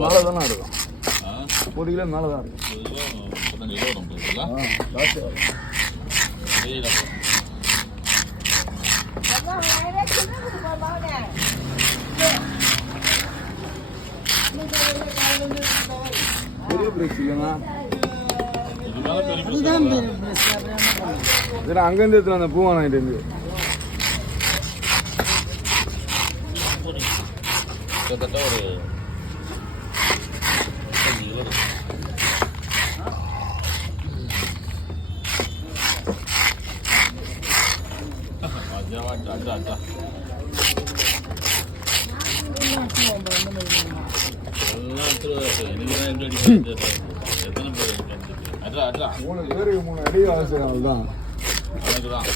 மேலே தானே இருக்கும், 1 கிலோ மேலே தான் இருக்கும். 35 கிலோ வரும் ஜாஸ்தி வரும். பெரிய பிரேக்ஸ் இல்லைண்ணா, அங்கேருந்து எடுத்துட்டு அந்த பூவான இருந்து கிட்டத்தட்ட ஒரு மூணு பேருக்கு 3 அடி அவசியம் தான். அதுதான்